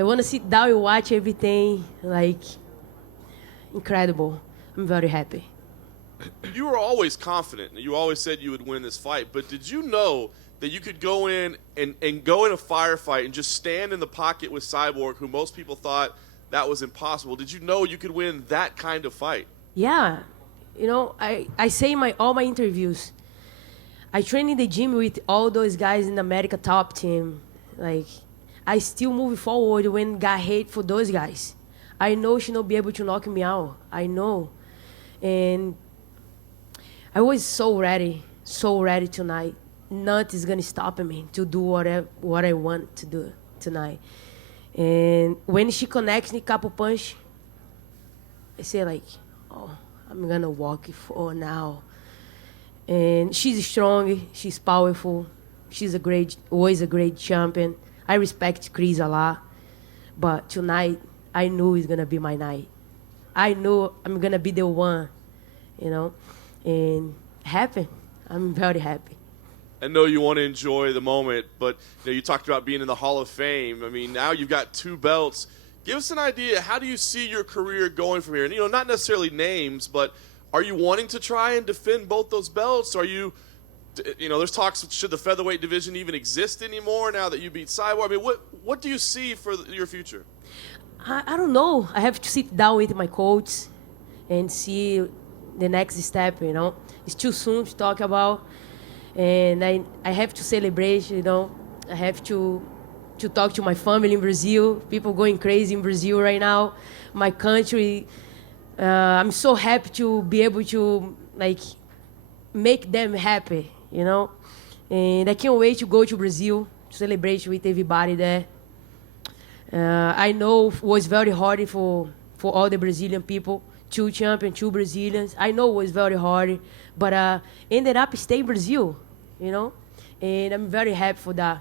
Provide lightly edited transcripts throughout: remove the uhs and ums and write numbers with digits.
I want to sit down and watch everything. Like, incredible. I'm very happy. You were always confident. You always said you would win this fight. But did you know that you could go in and go in a firefight and just stand in the pocket with Cyborg, who most people thought that was impossible? Did you know you could win that kind of fight? Yeah. You know, I say in all my interviews, I train in the gym with all those guys in the America top team. Like, I still move forward when got hate for those guys. I know she not be able to knock me out. I know. And I was so ready tonight. Nothing's gonna stop me to do what I want to do tonight. And when she connects the couple punch, I say like, oh, I'm gonna walk it for now. And she's strong, she's powerful, she's always a great champion. I respect Chris a lot, but tonight I knew it's gonna be my night. I knew I'm gonna be the one, you know, and happy. I'm very happy. I know you want to enjoy the moment, but you talked about being in the Hall of Fame. I mean, now you've got 2 belts. Give us an idea. How do you see your career going from here? And, not necessarily names, but are you wanting to try and defend both those belts? Are you, there's talks, should the featherweight division even exist anymore now that you beat Cyborg? I mean, what do you see for your future? I don't know. I have to sit down with my coach and see the next step, It's too soon to talk about. And I have to celebrate, I have to talk to my family in Brazil. People going crazy in Brazil right now. My country, I'm so happy to be able to, make them happy, And I can't wait to go to Brazil to celebrate with everybody there. I know it was very hard for all the Brazilian people. 2 champions, 2 Brazilians. I know it was very hard, but ended up staying in Brazil, And I'm very happy for that.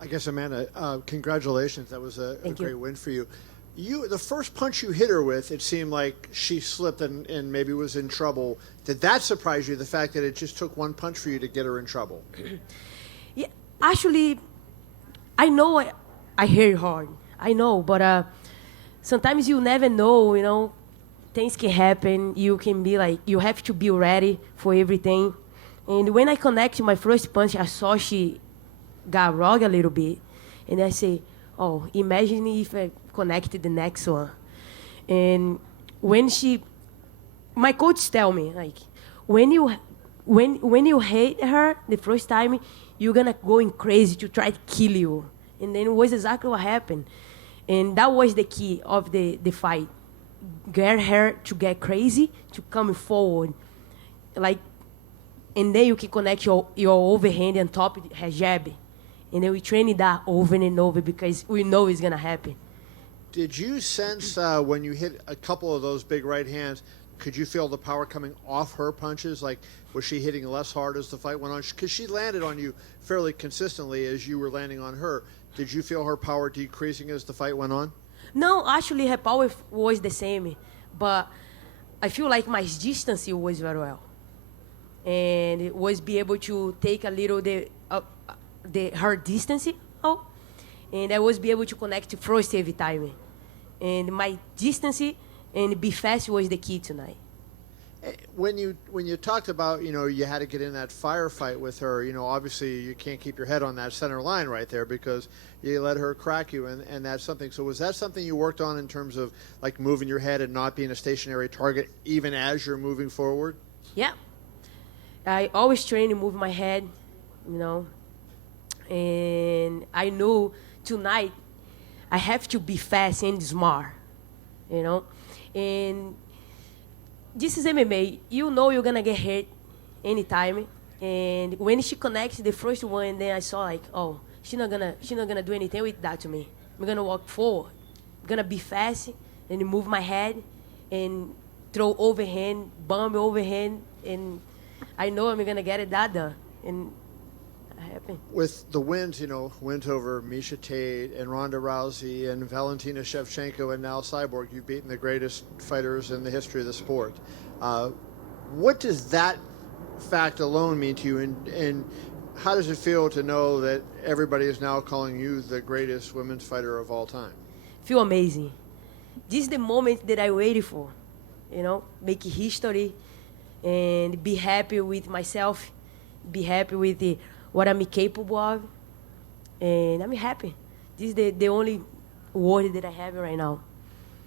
I guess, Amanda, congratulations. That was a great win for you. The first punch you hit her with, it seemed like she slipped and maybe was in trouble. Did that surprise you, the fact that it just took 1 punch for you to get her in trouble? Yeah, actually, I know I hit hard. I know, but sometimes you never know, Things can happen. You can be you have to be ready for everything. And when I connected my first punch, I saw she got wrong a little bit. And I say, oh, imagine if I connected the next one. And when my coach tell me, when you hate her the first time, you're gonna go crazy to try to kill you. And then it was exactly what happened. And that was the key of the fight. Get her to get crazy, to come forward. And then you can connect your overhand and top her jab. And then we train that over and over because we know it's going to happen. Did you sense when you hit a couple of those big right hands, could you feel the power coming off her punches? Was she hitting less hard as the fight went on? Because she landed on you fairly consistently as you were landing on her. Did you feel her power decreasing as the fight went on? No, actually her power was the same. But I feel like my distance was very well. And it was be able to take a little her distance out. And I was be able to connect first every time. And my distance and be fast was the key tonight. When you talked about, you had to get in that firefight with her, obviously you can't keep your head on that center line right there because you let her crack you, and that's something. So was that something you worked on in terms of moving your head and not being a stationary target even as you're moving forward? Yeah. I always train to move my head, and I knew tonight I have to be fast and smart, and this is MMA. You know you're gonna get hit anytime. And when she connects the first one, then I saw oh, she's not gonna do anything with that to me. I'm gonna walk forward. I'm gonna be fast and move my head and throw overhand, bomb overhand, and I know I'm gonna get that done. And it happened. With the wins, wins over Miesha Tate and Ronda Rousey and Valentina Shevchenko and now Cyborg, you've beaten the greatest fighters in the history of the sport. What does that fact alone mean to you? And how does it feel to know that everybody is now calling you the greatest women's fighter of all time? Feel amazing. This is the moment that I waited for, make history and be happy with myself, be happy with what I'm capable of, and I'm happy. This is the only word that I have right now.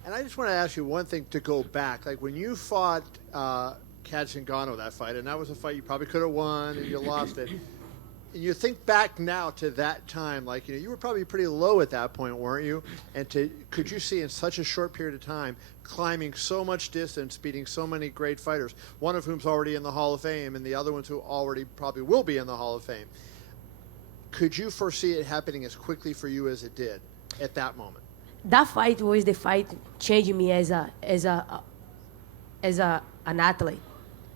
And I just want to ask you one thing to go back. Like when you fought Kat Zingano that fight, and that was a fight you probably could have won and you lost it. And you think back now to that time, like, you were probably pretty low at that point, weren't you? And could you see in such a short period of time climbing so much distance, beating so many great fighters, one of whom's already in the Hall of Fame and the other ones who already probably will be in the Hall of Fame. Could you foresee it happening as quickly for you as it did at that moment? That fight was the fight changing me as an athlete.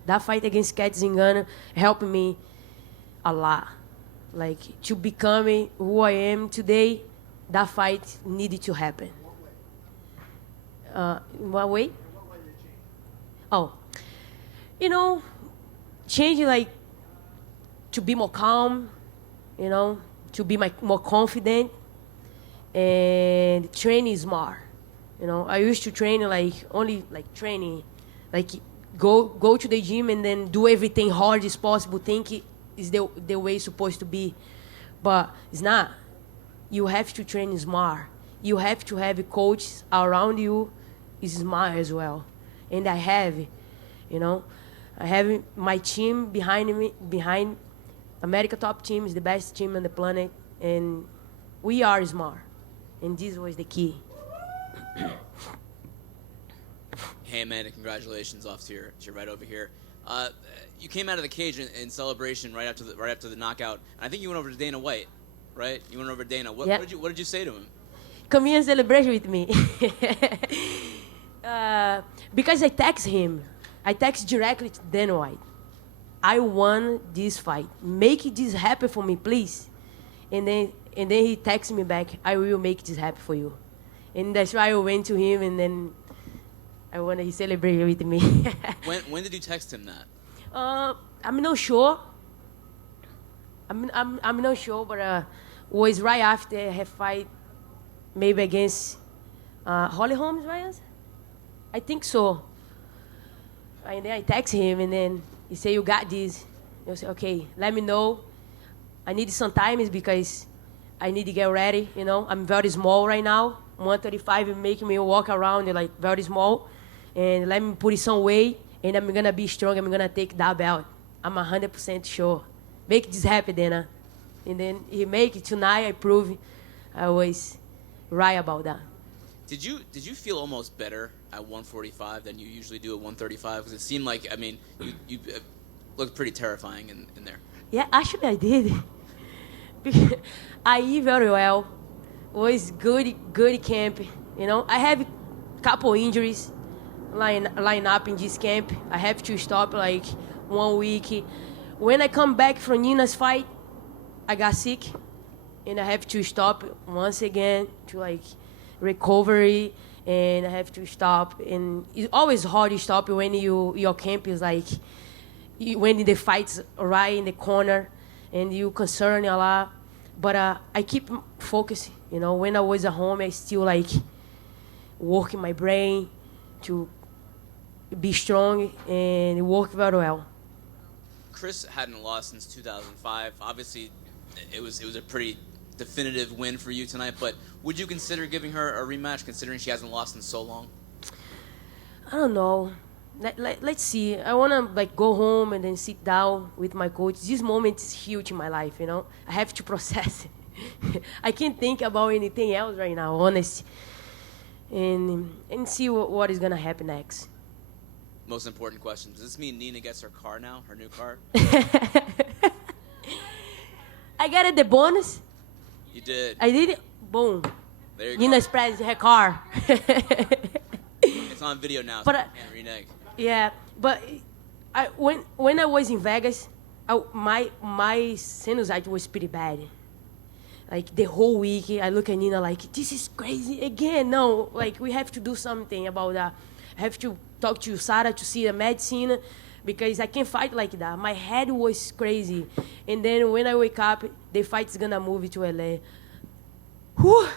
That fight against Kat Zingano helped me a lot. Like, to becoming who I am today, that fight needed to happen. In what way? Oh, changing, like, to be more calm, to be more confident, and training smart. I used to train training, go to the gym and then do everything hard as possible, think is the way it's supposed to be. But it's not. You have to train smart. You have to have coaches around you is smart as well. And I have, I have my team behind me, behind America Top Team is the best team on the planet, and we are smart. And this was the key. Hey, Amanda, congratulations off to your right over here. You came out of the cage in celebration right after the knockout, and I think you went over to Dana White, right? You went over to Dana. What did you say to him? Come here and celebrate with me. Because I text him. I text directly to Dana White. I won this fight. Make this happen for me, please. And then he texted me back, I will make this happen for you. And that's why I went to him, and then he celebrated with me. When did you text him that? I'm not sure. I'm not sure, but was right after her fight, maybe against Holly Holmes, right? I think so. And then I text him, and then he said, "You got this." I said, "Okay, let me know. I need some time because I need to get ready. I'm very small right now. 135 is making me walk around like very small, and let me put it some weight." And I'm going to be strong. I'm going to take that belt. I'm 100% sure. Make this happen, Dana. And then he make it tonight. I prove I was right about that. Did you feel almost better at 145 than you usually do at 135? Because it seemed like, you looked pretty terrifying in there. Yeah, actually I did. Because I eat very well. Was good camp. I have a couple injuries. Line up in this camp. I have to stop 1 week. When I come back from Nunes fight, I got sick, and I have to stop once again to recovery, and I have to stop. And it's always hard to stop when your camp is when the fight's right in the corner, and you concern a lot. But I keep focusing. When I was at home, I still working my brain to be strong and work very well. Chris hadn't lost since 2005. Obviously, it was a pretty definitive win for you tonight, but would you consider giving her a rematch considering she hasn't lost in so long? I don't know. Let's see. I want to go home and then sit down with my coach. This moment is huge in my life, I have to process it. I can't think about anything else right now, honestly. And see what is going to happen next. Most important question. Does this mean Nina gets her car now, her new car? I got it, the bonus. You did. I did it. Boom. There you Nina go. spreads her car. It's on video now, so But you can't renege. Yeah, but when I was in Vegas, my sinusite was pretty bad. The whole week, I look at Nina this is crazy again. No, we have to do something about that. I have to talk to Sarah to see the medicine. because I can't fight like that. My head was crazy. And then when I wake up, the fight's gonna move to LA. Whew!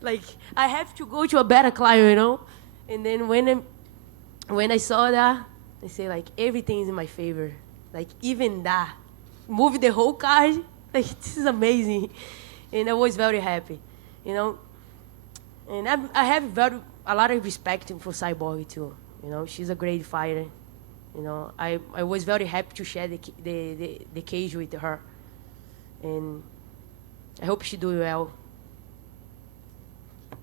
Like, I have to go to a better client, you know? And then when I saw that, I say, like, everything's in my favor. Like, even that. Move the whole card. Like, this is amazing. And I was very happy, you know? And I have a lot of respect for Cyborg, too. You know, she's a great fighter. You know, I was very happy to share the cage with her. And I hope she do well.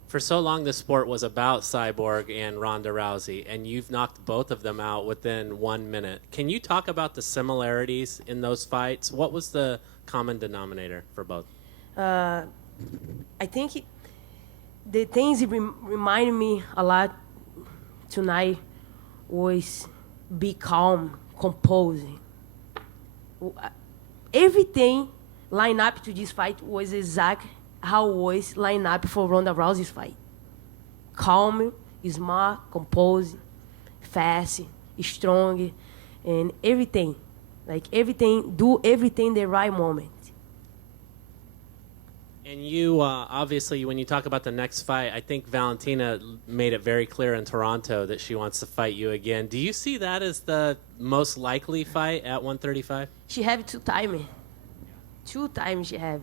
For so long, the sport was about Cyborg and Ronda Rousey, and you've knocked both of them out within 1 minute. Can you talk about the similarities in those fights? What was the common denominator for both? I think the things reminded me a lot tonight was be calm, composing. Everything lined up to this fight was exact how was lined up for Ronda Rousey's fight. Calm, smart, composed, fast, strong, and everything. Like everything, do everything the right moment. And you, obviously, when you talk about the next fight, I think Valentina made it very clear in Toronto that she wants to fight you again. Do you see that as the most likely fight at 135? She have 2 times. 2 times she have.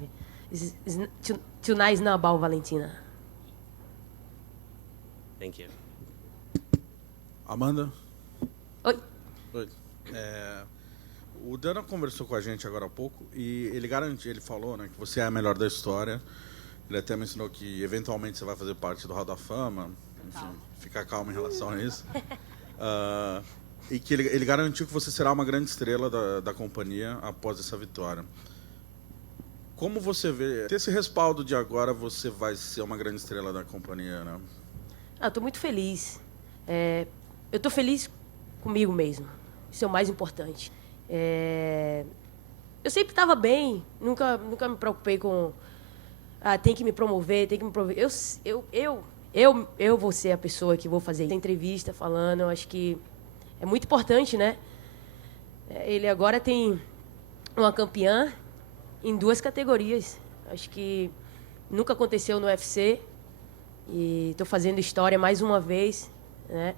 Tonight is not about Valentina. Thank you. Amanda? Oi. Oi. O Dana conversou com a gente agora há pouco e ele falou, né, que você é a melhor da história. Ele até mencionou que eventualmente você vai fazer parte do Hall da Fama. Enfim, fica calmo em relação a isso. E que ele garantiu que você será uma grande estrela da companhia após essa vitória. Como você vê, ter esse respaldo de agora você vai ser uma grande estrela da companhia, né? Estou muito feliz. Eu estou feliz comigo mesmo. Isso é o mais importante. Eu sempre estava bem, nunca me preocupei com tem que me promover, tem que me promover. Eu vou ser a pessoa que vou fazer essa entrevista falando. Eu acho que é muito importante, né? Ele agora tem uma campeã em 2 categorias. Acho que nunca aconteceu no UFC. E estou fazendo história mais uma vez, né?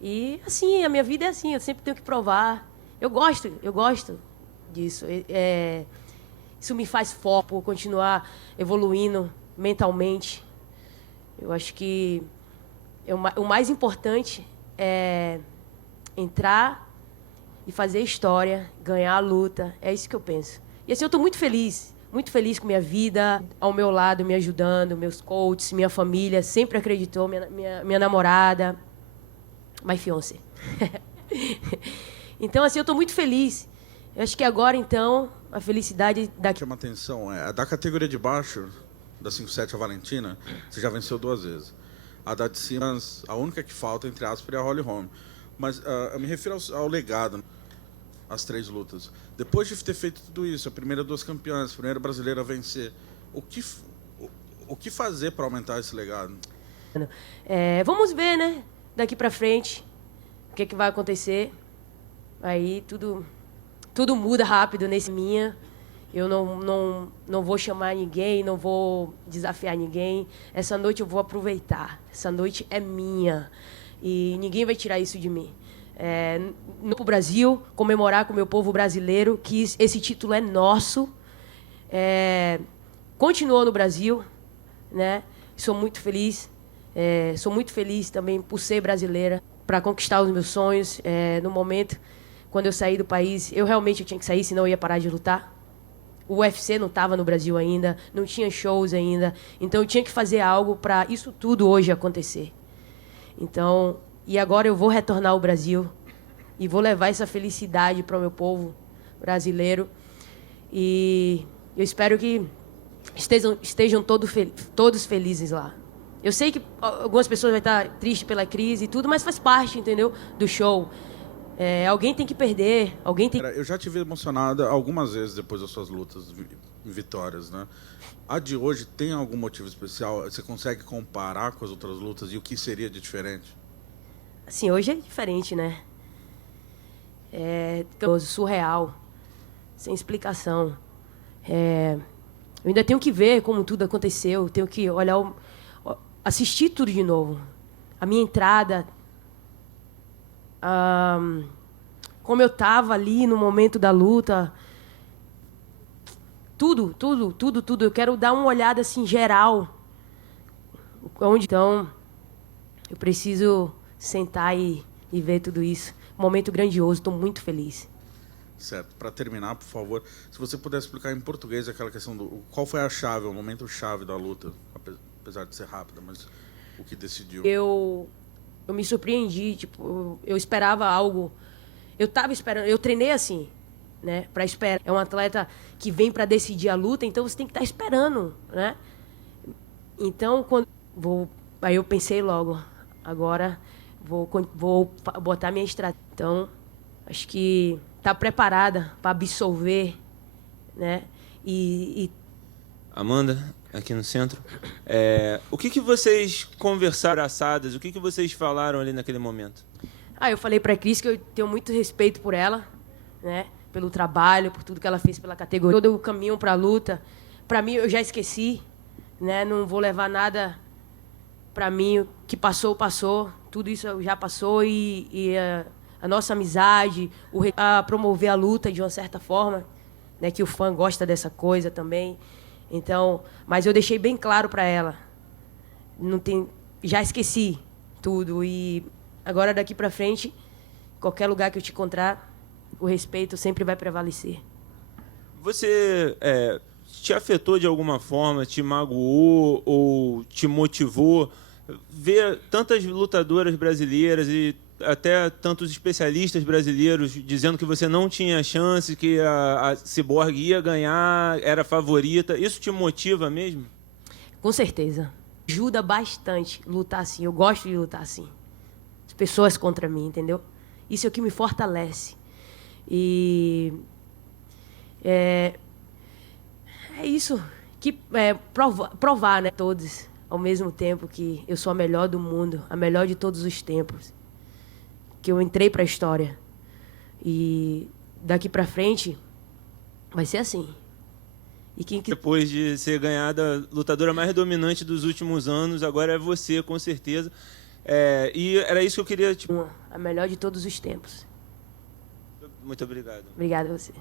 E, assim, a minha vida é assim. Eu sempre tenho que provar. Eu gosto disso. Isso me faz foco, continuar evoluindo mentalmente. Eu acho que o mais importante é entrar e fazer história, ganhar a luta. É isso que eu penso. E assim, eu estou muito feliz com minha vida, ao meu lado, me ajudando, meus coaches, minha família, sempre acreditou, minha namorada, my fiancé. Então, assim, eu estou muito feliz. Eu acho que agora, então, a felicidade daqui... Chama atenção, da categoria de baixo, da 5-7 a Valentina, você já venceu 2 vezes. A da de cima, a única que falta, entre aspas, é a Holly Holm. Mas eu me refiro ao legado, as 3 lutas. Depois de ter feito tudo isso, a primeira 2 campeãs, a primeira brasileira a vencer, o que fazer para aumentar esse legado? Vamos ver, né? Daqui para frente, o que vai acontecer. Aí tudo muda rápido nesse minha. Eu não vou chamar ninguém, não vou desafiar ninguém. Essa noite eu vou aproveitar. Essa noite é minha. E ninguém vai tirar isso de mim. No Brasil, comemorar com o meu povo brasileiro, que esse título é nosso. Continuou no Brasil, né? Sou muito feliz. Sou muito feliz também por ser brasileira, para conquistar os meus sonhos. No momento, quando eu saí do país, eu realmente tinha que sair, senão eu ia parar de lutar. O UFC não estava no Brasil ainda, não tinha shows ainda. Então, eu tinha que fazer algo para isso tudo hoje acontecer. Então, e agora eu vou retornar ao Brasil e vou levar essa felicidade para o meu povo brasileiro. E eu espero que estejam todos felizes lá. Eu sei que algumas pessoas vão estar tristes pela crise e tudo, mas faz parte, entendeu, do show. Alguém tem que perder, alguém tem... Eu já te vi emocionada algumas vezes depois das suas lutas, vitórias, né? A de hoje tem algum motivo especial? Você consegue comparar com as outras lutas e o que seria de diferente? Assim, hoje é diferente, né? surreal, sem explicação. Eu ainda tenho que ver como tudo aconteceu, tenho que olhar, assistir tudo de novo. A minha entrada, como eu estava ali no momento da luta, tudo. Eu quero dar uma olhada assim geral. Então, eu preciso sentar e ver tudo isso. Um momento grandioso, estou muito feliz. Certo. Para terminar, por favor, se você pudesse explicar em português aquela questão do qual foi a chave, o momento chave da luta, apesar de ser rápida, mas o que decidiu. Eu me surpreendi, tipo, eu esperava algo. Eu estava esperando, eu treinei assim, né, para esperar. É um atleta que vem para decidir a luta, então você tem que estar esperando, né? Então, aí eu pensei logo, agora vou botar minha estratégia. Então, acho que tá preparada para absolver, né? Amanda, aqui no centro, o que vocês conversaram, abraçadas, o que vocês falaram ali naquele momento? Eu falei para a Cris que eu tenho muito respeito por ela, né? Pelo trabalho, por tudo que ela fez pela categoria, todo o caminho para a luta. Para mim, eu já esqueci, né? Não vou levar nada para mim. O que passou. Tudo isso já passou e a nossa amizade, a promover a luta de uma certa forma, né? Que o fã gosta dessa coisa também. Então, mas eu deixei bem claro para ela. Já esqueci tudo e agora daqui para frente, qualquer lugar que eu te encontrar, o respeito sempre vai prevalecer. Você te afetou de alguma forma, te magoou ou te motivou ver tantas lutadoras brasileiras e até tantos especialistas brasileiros dizendo que você não tinha chance, que a Cyborg ia ganhar, era favorita? Isso te motiva mesmo? Com certeza. Ajuda bastante lutar assim. Eu gosto de lutar assim. As pessoas contra mim, entendeu? Isso é o que me fortalece. E é isso. Provar, né, todos ao mesmo tempo que eu sou a melhor do mundo, a melhor de todos os tempos. Que eu entrei para a história. E daqui para frente vai ser assim. Depois de ser ganhada a lutadora mais dominante dos últimos anos, agora é você, com certeza. E era isso que eu queria... A melhor de todos os tempos. Muito obrigado. Obrigada a você.